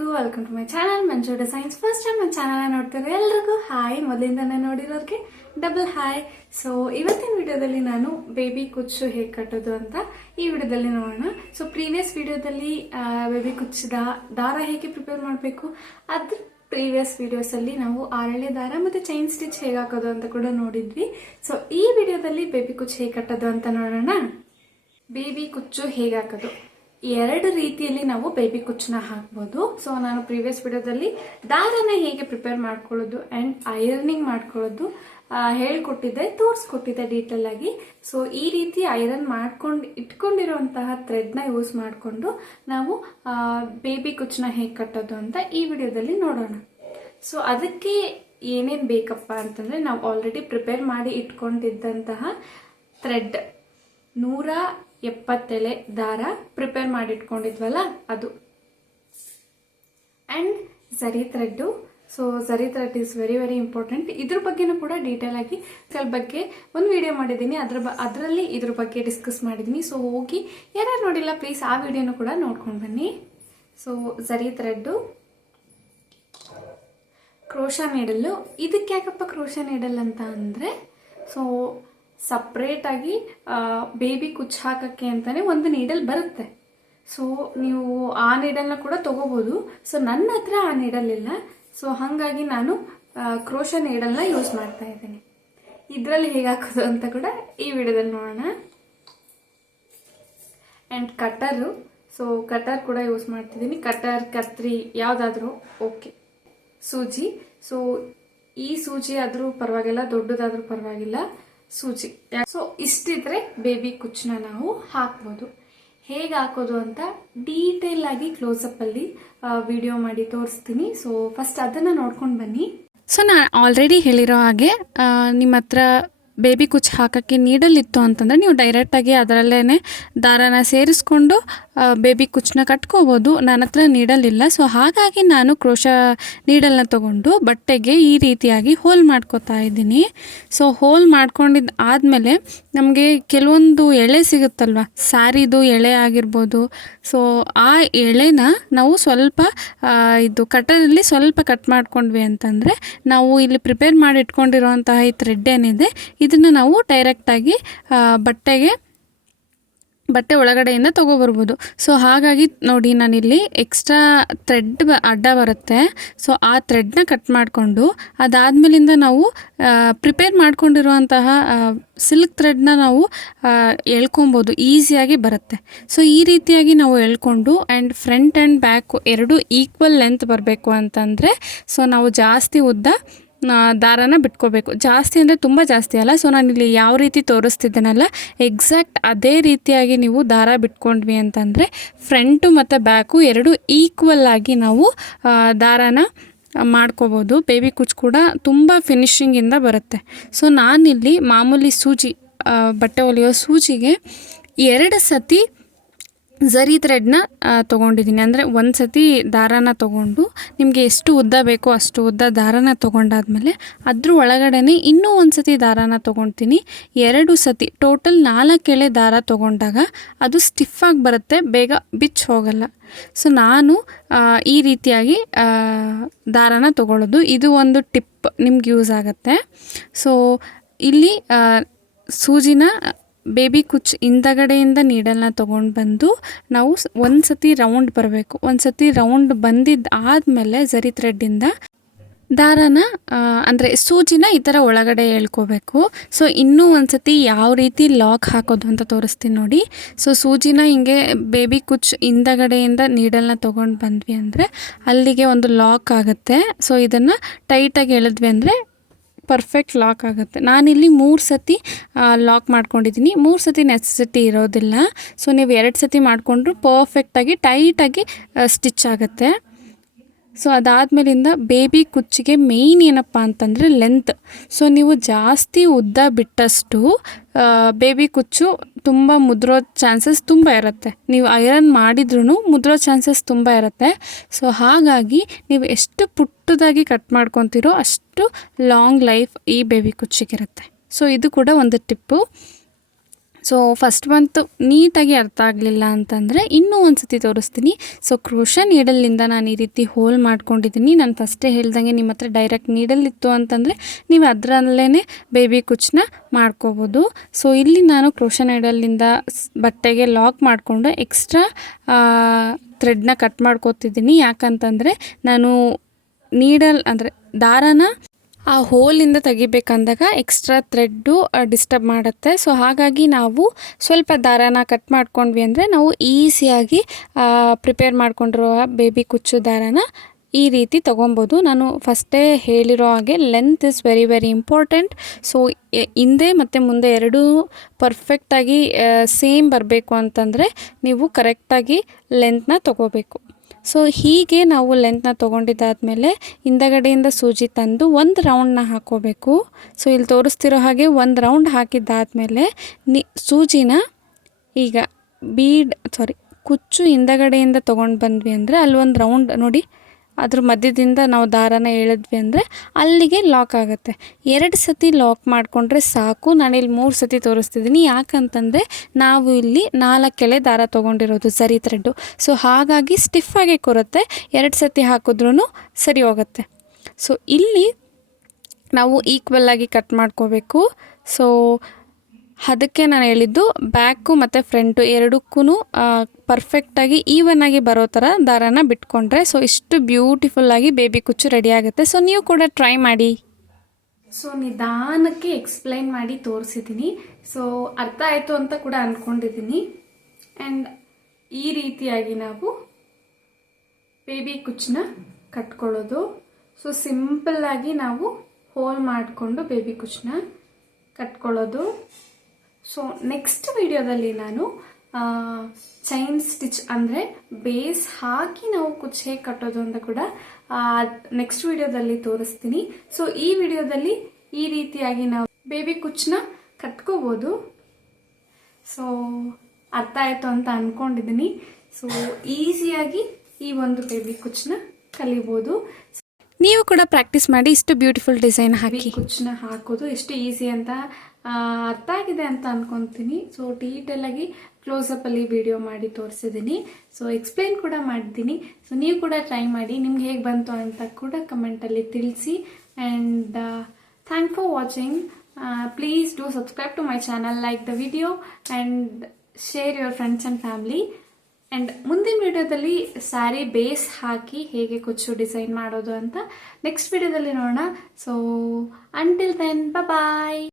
ಎಲ್ರಿಗೂ welcome to my channel Manju designs. First time ನನ್ನ channel ನೋಡ್ತಾರೆ ಎಲ್ರಿಗೂ ಹಾಯ್, ಮೊದಲಿಂದನೇ ನೋಡಿರೋರಿಗೆ ಡಬಲ್ ಹಾಯ್. ಸೊ ಇವತ್ತಿನ ವಿಡಿಯೋದಲ್ಲಿ ನಾನು ಬೇಬಿ ಕುಚ್ಚು ಹೇಗೆ ಕಟ್ಟೋದು ಅಂತ ಈ ವಿಡಿಯೋದಲ್ಲಿ ನೋಡೋಣ. ಸೊ ಪ್ರೀವಿಯಸ್ ವಿಡಿಯೋದಲ್ಲಿ ಬೇಬಿ ಕುಚ್ಚದ ದಾರ ಹೇಗೆ ಪ್ರಿಪೇರ್ ಮಾಡಬೇಕು, ಅದ್ರ ಪ್ರೀವಿಯಸ್ ವಿಡಿಯೋಸ್ ಅಲ್ಲಿ ನಾವು ಆರಳೆ ದಾರ ಮತ್ತೆ ಚೈನ್ ಸ್ಟಿಚ್ ಹೇಗೆ ಹಾಕೋದು ಅಂತ ಕೂಡ ನೋಡಿದ್ವಿ. ಸೊ ಈ ವಿಡಿಯೋದಲ್ಲಿ ಬೇಬಿ ಕುಚ್ಚು ಹೇಗೆ ಕಟ್ಟೋದು ಅಂತ ನೋಡೋಣ. ಬೇಬಿ ಕುಚ್ಚು ಹೇಗೆ ಹಾಕೋದು, ಎರಡು ರೀತಿಯಲ್ಲಿ ನಾವು ಬೇಬಿ ಕುಚ್ಚನ್ನ ಹಾಕ್ಬೋದು. ಸೊ ನಾನು ಪ್ರೀವಿಯಸ್ ವಿಡಿಯೋದಲ್ಲಿ ದಾರನ ಹೇಗೆ ಪ್ರಿಪೇರ್ ಮಾಡ್ಕೊಳ್ಳೋದು ಅಂಡ್ ಐರನಿಂಗ್ ಮಾಡ್ಕೊಳ್ಳೋದು ಹೇಳ್ಕೊಟ್ಟಿದ್ದೆ, ತೋರಿಸ್ಕೊಟ್ಟಿದ್ದೆ ಡೀಟೇಲ್ ಆಗಿ. ಸೊ ಈ ರೀತಿ ಐರನ್ ಮಾಡ್ಕೊಂಡು ಇಟ್ಕೊಂಡಿರುವಂತಹ ಥ್ರೆಡ್ನ ಯೂಸ್ ಮಾಡಿಕೊಂಡು ನಾವು ಬೇಬಿ ಕುಚ್ಚನ್ನ ಹೇಗೆ ಕಟ್ಟೋದು ಅಂತ ಈ ವಿಡಿಯೋದಲ್ಲಿ ನೋಡೋಣ. ಸೊ ಅದಕ್ಕೆ ಏನೇನು ಬೇಕಪ್ಪ ಅಂತಂದ್ರೆ, ನಾವು ಆಲ್ರೆಡಿ ಪ್ರಿಪೇರ್ ಮಾಡಿ ಇಟ್ಕೊಂಡಿದ್ದಂತಹ ಥ್ರೆಡ್ 170 ಎಳೆ ದಾರ ಪ್ರಿಪೇರ್ ಮಾಡಿ ಇಟ್ಕೊಂಡಿದ್ವಲ್ಲ ಅದು, and zari thread. So zari thread is very very important. ಇದ್ರ ಬಗ್ಗೆನೂ ಕೂಡ ಡೀಟೇಲ್ ಆಗಿ ಬಗ್ಗೆ ಒಂದು ವಿಡಿಯೋ ಮಾಡಿದ್ದೀನಿ, ಅದರಲ್ಲಿ ಇದ್ರ ಬಗ್ಗೆ ಡಿಸ್ಕಸ್ ಮಾಡಿದ್ದೀನಿ. ಸೊ ಹೋಗಿ ಯಾರ್ಯಾರು ನೋಡಿಲ್ಲ ಪ್ಲೀಸ್ ಆ ವಿಡಿಯೋನು ಕೂಡ ನೋಡ್ಕೊಂಡು ಬನ್ನಿ. ಸೊ ಝರಿ ಥ್ರೆಡ್ಡು, ಕ್ರೋಶಾ ನೀಡಲ್ಲು. ಇದಕ್ಕೆ ಯಾಕಪ್ಪ ಕ್ರೋಶಾ ನೀಡಲ್ ಅಂತ ಅಂದರೆ, ಸೊ ಸಪ್ರೇಟ್ ಆಗಿ ಬೇಬಿ ಕುಚ್ಚು ಹಾಕಕ್ಕೆ ಅಂತಾನೆ ಒಂದು ನೀಡಲ್ ಬರುತ್ತೆ. ಸೊ ನೀವು ಆ ನೀಡಲ್ನ ಕೂಡ ತಗೋಬಹುದು. ಸೊ ನನ್ನ ಹತ್ರ ಆ ನೀಡಲ್ ಇಲ್ಲ, ಸೊ ಹಾಗಾಗಿ ನಾನು ಕ್ರೋಶಾ ನೀಡಲ್ನ ಯೂಸ್ ಮಾಡ್ತಾ ಇದ್ದೀನಿ. ಇದರಲ್ಲಿ ಹೇಗೆ ಹಾಕೋದು ಅಂತ ಕೂಡ ಈ ವಿಡಿಯೋದಲ್ಲಿ ನೋಡೋಣ. ಆ್ಯಂಡ್ ಕಟ್ಟರು, ಸೊ ಕಟರ್ ಕೂಡ ಯೂಸ್ ಮಾಡ್ತಿದ್ದೀನಿ. ಕಟರ್, ಕತ್ರಿ ಯಾವುದಾದ್ರೂ ಓಕೆ. ಸೂಜಿ, ಸೊ ಈ ಸೂಜಿ ಆದರೂ ಪರವಾಗಿಲ್ಲ, ದೊಡ್ಡದಾದ್ರೂ ಪರವಾಗಿಲ್ಲ, ಸೂಜಿ. ಸೊ ಇಷ್ಟಿದ್ರೆ ಬೇಬಿ ಕುಚ್ಚನ್ನ ನಾವು ಹಾಕ್ಬೋದು. ಹೇಗೆ ಹಾಕೋದು ಅಂತ ಡೀಟೇಲ್ ಆಗಿ ಕ್ಲೋಸಪ್ ಅಲ್ಲಿ ವಿಡಿಯೋ ಮಾಡಿ ತೋರಿಸ್ತೀನಿ. ಸೊ ಫಸ್ಟ್ ಅದನ್ನ ನೋಡ್ಕೊಂಡು ಬನ್ನಿ. ಸೊ ನಾನು ಆಲ್ರೆಡಿ ಹೇಳಿರೋ ಹಾಗೆ ನಿಮ್ಮ ಹತ್ರ ಬೇಬಿ ಕುಚ್ಚು ಹಾಕೋಕ್ಕೆ ನೀಡಲಿತ್ತು ಅಂತಂದರೆ ನೀವು ಡೈರೆಕ್ಟಾಗಿ ಅದರಲ್ಲೇ ದಾರನ ಸೇರಿಸ್ಕೊಂಡು ಬೇಬಿ ಕುಚ್ಚನ್ನ ಕಟ್ಕೋಬೋದು. ನನ್ನ ಹತ್ರ ನೀಡಲಿಲ್ಲ, ಸೊ ಹಾಗಾಗಿ ನಾನು ಕ್ರೋಶಾ ನೀಡಲ್ನ ತೊಗೊಂಡು ಬಟ್ಟೆಗೆ ಈ ರೀತಿಯಾಗಿ ಹೋಲ್ ಮಾಡ್ಕೋತಾ ಇದ್ದೀನಿ. ಸೊ ಹೋಲ್ ಮಾಡ್ಕೊಂಡಿದ್ದು ಆದಮೇಲೆ ನಮಗೆ ಕೆಲವೊಂದು ಎಳೆ ಸಿಗುತ್ತಲ್ವ, ಸ್ಯಾರಿದು ಎಳೆ ಆಗಿರ್ಬೋದು. ಸೊ ಆ ಎಳೆನ ನಾವು ಸ್ವಲ್ಪ ಇದು ಕಟರಲ್ಲಿ ಸ್ವಲ್ಪ ಕಟ್ ಮಾಡ್ಕೊಂಡ್ವಿ ಅಂತಂದರೆ ನಾವು ಇಲ್ಲಿ ಪ್ರಿಪೇರ್ ಮಾಡಿ ಇಟ್ಕೊಂಡಿರೋಂತಹ ಈ ಥ್ರೆಡ್ ಏನಿದೆ ಇದನ್ನು ನಾವು ಡೈರೆಕ್ಟಾಗಿ ಬಟ್ಟೆ ಒಳಗಡೆಯಿಂದ ತೊಗೊಬರ್ಬೋದು. ಸೊ ಹಾಗಾಗಿ ನೋಡಿ, ನಾನಿಲ್ಲಿ ಎಕ್ಸ್ಟ್ರಾ ಥ್ರೆಡ್ ಅಡ್ಡ ಬರುತ್ತೆ. ಸೊ ಆ ಥ್ರೆಡ್ನ ಕಟ್ ಮಾಡಿಕೊಂಡು ಅದಾದಮೇಲಿಂದ ನಾವು ಪ್ರಿಪೇರ್ ಮಾಡ್ಕೊಂಡಿರುವಂತಹ ಸಿಲ್ಕ್ ಥ್ರೆಡ್ನ ನಾವು ಎಳ್ಕೊಬೋದು, ಈಸಿಯಾಗಿ ಬರುತ್ತೆ. ಸೊ ಈ ರೀತಿಯಾಗಿ ನಾವು ಎಳ್ಕೊಂಡು ಆ್ಯಂಡ್ ಫ್ರಂಟ್ ಆ್ಯಂಡ್ ಬ್ಯಾಕು ಎರಡು ಈಕ್ವಲ್ ಲೆಂತ್ ಬರಬೇಕು ಅಂತಂದರೆ, ಸೊ ನಾವು ಜಾಸ್ತಿ ಉದ್ದ ದಾರನ ಬಿಟ್ಕೋಬೇಕು. ಜಾಸ್ತಿ ಅಂದರೆ ತುಂಬ ಜಾಸ್ತಿ ಅಲ್ಲ. ಸೊ ನಾನಿಲ್ಲಿ ಯಾವ ರೀತಿ ತೋರಿಸ್ತಿದ್ದೇನಲ್ಲ ಎಕ್ಸಾಕ್ಟ್ ಅದೇ ರೀತಿಯಾಗಿ ನೀವು ದಾರ ಬಿಟ್ಕೊಂಡ್ವಿ ಅಂತಂದರೆ ಫ್ರಂಟು ಮತ್ತು ಬ್ಯಾಕು ಎರಡು ಈಕ್ವಲ್ ಆಗಿ ನಾವು ದಾರನ ಮಾಡ್ಕೋಬೋದು. ಬೇಬಿ ಕುಚ್ಚು ಕೂಡ ತುಂಬ ಫಿನಿಶಿಂಗಿಂದ ಬರುತ್ತೆ. ಸೊ ನಾನಿಲ್ಲಿ ಮಾಮೂಲಿ ಸೂಜಿ, ಬಟ್ಟೆ ಹೊಲಿಯೋ ಸೂಜಿಗೆ 2 ಸತಿ ಝರಿ ಥ್ರೆಡ್ನ ತೊಗೊಂಡಿದ್ದೀನಿ. ಅಂದರೆ ಒಂದು ಸತಿ ದಾರಾನ ತೊಗೊಂಡು ನಿಮಗೆ ಎಷ್ಟು ಉದ್ದ ಬೇಕೋ ಅಷ್ಟು ಉದ್ದ ದಾರಾನ ತೊಗೊಂಡಾದ್ಮೇಲೆ ಅದ್ರ ಒಳಗಡೆ ಇನ್ನೂ ಒಂದು ಸತಿ ದಾರಾನ ತೊಗೊಳ್ತೀನಿ. 2 ಸತಿ ಟೋಟಲ್ 4 ಎಳೆ ದಾರ ತೊಗೊಂಡಾಗ ಅದು ಸ್ಟಿಫಾಗಿ ಬರುತ್ತೆ, ಬೇಗ ಬಿಚ್ಚಿ ಹೋಗಲ್ಲ. ಸೊ ನಾನು ಈ ರೀತಿಯಾಗಿ ದಾರಾನ ತೊಗೊಳ್ಳೋದು, ಇದು ಒಂದು ಟಿಪ್ ನಿಮ್ಗೆ ಯೂಸ್ ಆಗುತ್ತೆ. ಸೊ ಇಲ್ಲಿ ಸೂಜಿನ ಬೇಬಿ ಕುಚ್ಚು ಹಿಂದಗಡೆಯಿಂದ ನೀಡಲ್ನ ತೊಗೊಂಡು ಬಂದು ನಾವು ಒಂದು ಸತಿ ರೌಂಡ್ ಬರಬೇಕು. ಒಂದು ಸತಿ ರೌಂಡ್ ಬಂದಿದ್ದು ಆದಮೇಲೆ ಝರಿ ಥ್ರೆಡ್ಡಿಂದ ದಾರನ ಅಂದರೆ ಸೂಜಿನ ಈ ಥರ ಒಳಗಡೆ ಎಳ್ಕೋಬೇಕು. ಸೊ ಇನ್ನೂ ಒಂದು ಸತಿ ಯಾವ ರೀತಿ ಲಾಕ್ ಹಾಕೋದು ಅಂತ ತೋರಿಸ್ತೀನಿ ನೋಡಿ. ಸೊ ಸೂಜಿನ ಹಿಂಗೆ ಬೇಬಿ ಕುಚ್ಚು ಹಿಂದಗಡೆಯಿಂದ ನೀಡಲ್ನ ತೊಗೊಂಡು ಬಂದ್ವಿ ಅಂದರೆ ಅಲ್ಲಿಗೆ ಒಂದು ಲಾಕ್ ಆಗುತ್ತೆ. ಸೊ ಇದನ್ನು ಟೈಟಾಗಿ ಎಳೆದ್ವಿ ಅಂದರೆ ಪರ್ಫೆಕ್ಟ್ ಲಾಕ್ ಆಗುತ್ತೆ. ನಾನಿಲ್ಲಿ 3 ಸತಿ ಲಾಕ್ ಮಾಡ್ಕೊಂಡಿದ್ದೀನಿ. 3 ಸತಿ ನೆಸೆಸಿಟಿ ಇರೋದಿಲ್ಲ. ಸೊ ನೀವು 2 ಸತಿ ಮಾಡಿಕೊಂಡ್ರು ಪರ್ಫೆಕ್ಟಾಗಿ ಟೈಟಾಗಿ ಸ್ಟಿಚ್ ಆಗುತ್ತೆ. ಸೊ ಅದಾದಮೇಲಿಂದ ಬೇಬಿ ಕುಚ್ಚಿಗೆ ಮೇಯ್ನ್ ಏನಪ್ಪ ಅಂತಂದರೆ ಲೆಂತ್. ಸೊ ನೀವು ಜಾಸ್ತಿ ಉದ್ದ ಬಿಟ್ಟಷ್ಟು ಬೇಬಿ ಕುಚ್ಚು ತುಂಬ ಮುದ್ರೋ ಚಾನ್ಸಸ್ ತುಂಬ ಇರುತ್ತೆ. ನೀವು ಐರನ್ ಮಾಡಿದ್ರೂ ಮುದ್ರೋ ಚಾನ್ಸಸ್ ತುಂಬ ಇರುತ್ತೆ. ಸೊ ಹಾಗಾಗಿ ನೀವು ಎಷ್ಟು ಪುಟ್ಟದಾಗಿ ಕಟ್ ಮಾಡ್ಕೊತೀರೋ ಅಷ್ಟು ಲಾಂಗ್ ಲೈಫ್ ಈ ಬೇಬಿ ಕುಚ್ಚಿಗಿರುತ್ತೆ. ಸೊ ಇದು ಕೂಡ ಒಂದು ಟಿಪ್ಪು. ಸೊ ಫಸ್ಟ್ ಬಂತು ನೀಟಾಗಿ ಅರ್ಥ ಆಗಲಿಲ್ಲ ಅಂತಂದರೆ ಇನ್ನೂ ಒಂದು ಸತಿ ತೋರಿಸ್ತೀನಿ. ಸೊ ಕ್ರೋಷಾ ನೀಡಲ್ಲಿಂದ ನಾನು ಈ ರೀತಿ ಹೋಲ್ ಮಾಡ್ಕೊಂಡಿದ್ದೀನಿ. ನಾನು ಫಸ್ಟೇ ಹೇಳ್ದಂಗೆ ನಿಮ್ಮ ಹತ್ರ ಡೈರೆಕ್ಟ್ ನೀಡಲ್ ಇತ್ತು ಅಂತಂದರೆ ನೀವು ಅದರಲ್ಲೇ ಬೇಬಿ ಕುಚ್ಚನ್ನ ಮಾಡ್ಕೋಬೋದು. ಸೊ ಇಲ್ಲಿ ನಾನು ಕ್ರೋಷಾ ನೀಡಲ್ಲಿಂದ ಬಟ್ಟೆಗೆ ಲಾಕ್ ಮಾಡಿಕೊಂಡು ಎಕ್ಸ್ಟ್ರಾ ಥ್ರೆಡ್ನ ಕಟ್ ಮಾಡ್ಕೋತಿದ್ದೀನಿ. ಯಾಕಂತಂದರೆ ನಾನು ನೀಡಲ್ ಅಂದರೆ ದಾರನ ಆ ಹೋಲಿಂದ ತೆಗಿಬೇಕಂದಾಗ ಎಕ್ಸ್ಟ್ರಾ ಥ್ರೆಡ್ಡು ಡಿಸ್ಟರ್ಬ್ ಮಾಡುತ್ತೆ. ಸೊ ಹಾಗಾಗಿ ನಾವು ಸ್ವಲ್ಪ ದಾರಾನ ಕಟ್ ಮಾಡ್ಕೊಂಡ್ವಿ ಅಂದರೆ ನಾವು ಈಸಿಯಾಗಿ ಪ್ರಿಪೇರ್ ಮಾಡ್ಕೊಂಡಿರುವ ಬೇಬಿ ಕುಚ್ಚು ದಾರಾನ ಈ ರೀತಿ ತೊಗೊಬೋದು. ನಾನು ಫಸ್ಟೇ ಹೇಳಿರೋ ಹಾಗೆ length is very very important. So ಹಿಂದೆ ಮತ್ತು ಮುಂದೆ ಎರಡೂ ಪರ್ಫೆಕ್ಟಾಗಿ ಸೇಮ್ ಬರಬೇಕು ಅಂತಂದರೆ ನೀವು ಕರೆಕ್ಟಾಗಿ ಲೆಂತ್ನ ತೊಗೋಬೇಕು. ಸೊ ಹೀಗೆ ನಾವು ಲೆಂತ್ನ ತೊಗೊಂಡಿದ್ದಾದಮೇಲೆ ಹಿಂದಗಡೆಯಿಂದ ಸೂಜಿ ತಂದು ಒಂದು ರೌಂಡನ್ನ ಹಾಕ್ಕೋಬೇಕು. ಸೊ ಇಲ್ಲಿ ತೋರಿಸ್ತಿರೋ ಹಾಗೆ ಒಂದು ರೌಂಡ್ ಹಾಕಿದ್ದಾದಮೇಲೆ ಸೂಜಿನ ಈಗ ಕುಚ್ಚು ಹಿಂದಗಡೆಯಿಂದ ತೊಗೊಂಡು ಬಂದ್ವಿ ಅಂದರೆ ಅಲ್ಲಿ ಒಂದು ರೌಂಡ್ ನೋಡಿ, ಅದ್ರ ಮಧ್ಯದಿಂದ ನಾವು ದಾರಾನ ಎಳೆದ್ವಿ ಅಂದರೆ ಅಲ್ಲಿಗೆ ಲಾಕ್ ಆಗುತ್ತೆ. 2 ಸತಿ ಲಾಕ್ ಮಾಡಿಕೊಂಡ್ರೆ ಸಾಕು. ನಾನಿಲ್ಲಿ 3 ಸತಿ ತೋರಿಸ್ತಿದ್ದೀನಿ. ಯಾಕಂತಂದರೆ ನಾವು ಇಲ್ಲಿ 4 ಎಳೆ ದಾರ ತೊಗೊಂಡಿರೋದು ಸರಿ ಥ್ರೆಡ್ಡು. ಸೊ ಹಾಗಾಗಿ ಸ್ಟಿಫಾಗಿ ಕೂರುತ್ತೆ. 2 ಸತಿ ಹಾಕಿದ್ರೂ ಸರಿ ಹೋಗುತ್ತೆ. ಸೊ ಇಲ್ಲಿ ನಾವು ಈಕ್ವಲ್ಲಾಗಿ ಕಟ್ ಮಾಡ್ಕೋಬೇಕು. ಸೊ ಅದಕ್ಕೆ ನಾನು ಹೇಳಿದ್ದು ಬ್ಯಾಕು ಮತ್ತು ಫ್ರಂಟು ಎರಡಕ್ಕೂ ಪರ್ಫೆಕ್ಟಾಗಿ ಈವನ್ನಾಗಿ ಬರೋ ಥರ ದಾರಾನ ಬಿಟ್ಕೊಂಡ್ರೆ ಸೊ ಇಷ್ಟು ಬ್ಯೂಟಿಫುಲ್ಲಾಗಿ ಬೇಬಿ ಕುಚ್ಚು ರೆಡಿ ಆಗುತ್ತೆ. ಸೊ ನೀವು ಕೂಡ ಟ್ರೈ ಮಾಡಿ. ಸೊ ನಿಧಾನಕ್ಕೆ ಎಕ್ಸ್ಪ್ಲೈನ್ ಮಾಡಿ ತೋರಿಸಿದ್ದೀನಿ. ಸೊ ಅರ್ಥ ಆಯಿತು ಅಂತ ಕೂಡ ಅಂದ್ಕೊಂಡಿದ್ದೀನಿ. ಆ್ಯಂಡ್ ಈ ರೀತಿಯಾಗಿ ನಾವು ಬೇಬಿ ಕುಚ್ಚನ್ನ ಕಟ್ಕೊಳ್ಳೋದು. ಸೊ ಸಿಂಪಲ್ಲಾಗಿ ನಾವು ಹೋಲ್ ಮಾಡಿಕೊಂಡು ಬೇಬಿ ಕುಚ್ಚನ್ನ ಕಟ್ಕೊಳ್ಳೋದು. ಸೊ ನೆಕ್ಸ್ಟ್ ವಿಡಿಯೋದಲ್ಲಿ ನಾನು ಚೈನ್ ಸ್ಟಿಚ್ ಅಂದರೆ ಬೇಸ್ ಹಾಕಿ ನಾವು ಕುಚ್ಚು ಹೇಗೆ ಕಟ್ಟೋದು ಅಂತ ಕೂಡ ನೆಕ್ಸ್ಟ್ ವಿಡಿಯೋದಲ್ಲಿ ತೋರಿಸ್ತೀನಿ. ಸೊ ಈ ವಿಡಿಯೋದಲ್ಲಿ ಈ ರೀತಿಯಾಗಿ ನಾವು ಬೇಬಿ ಕುಚ್ಚನ್ನ ಕಟ್ಕೋಬೋದು. ಸೊ ಅರ್ಥ ಆಯಿತು ಅಂತ ಅಂದ್ಕೊಂಡಿದ್ದೀನಿ. ಸೊ ಈಸಿಯಾಗಿ ಈ ಒಂದು ಬೇಬಿ ಕುಚ್ಚನ್ನ ಕಲಿಬೋದು. ನೀವು ಕೂಡ ಪ್ರಾಕ್ಟೀಸ್ ಮಾಡಿ ಇಷ್ಟು ಬ್ಯೂಟಿಫುಲ್ ಡಿಸೈನ್ ಹಾಕಿ ಕುಚ್ಚನ್ನ ಹಾಕೋದು ಎಷ್ಟು ಈಸಿ ಅಂತ ಅರ್ಥ ಆಗಿದೆ ಅಂತ ಅನ್ಕೊತೀನಿ. ಸೊ ಡೀಟೇಲಾಗಿ ಕ್ಲೋಸಪ್ಪಲ್ಲಿ ವಿಡಿಯೋ ಮಾಡಿ ತೋರಿಸಿದ್ದೀನಿ. ಸೊ ಎಕ್ಸ್ಪ್ಲೈನ್ ಕೂಡ ಮಾಡಿದ್ದೀನಿ. ಸೊ ನೀವು ಕೂಡ ಟ್ರೈ ಮಾಡಿ, ನಿಮ್ಗೆ ಹೇಗೆ ಬಂತು ಅಂತ ಕೂಡ ಕಮೆಂಟಲ್ಲಿ ತಿಳಿಸಿ. And thank for watching. Please do subscribe to my channel, like the video and share your friends and family. And ಮುಂದಿನ ವಿಡಿಯೋದಲ್ಲಿ ಸ್ಯಾರಿ ಬೇಸ್ ಹಾಕಿ ಹೇಗೆ ಕುಚ್ಚು ಡಿಸೈನ್ ಮಾಡೋದು ಅಂತ ನೆಕ್ಸ್ಟ್ ವಿಡಿಯೋದಲ್ಲಿ ನೋಡೋಣ. ಸೊ ಅಂಟಿಲ್ ದೆನ್ ಬಾಯ್.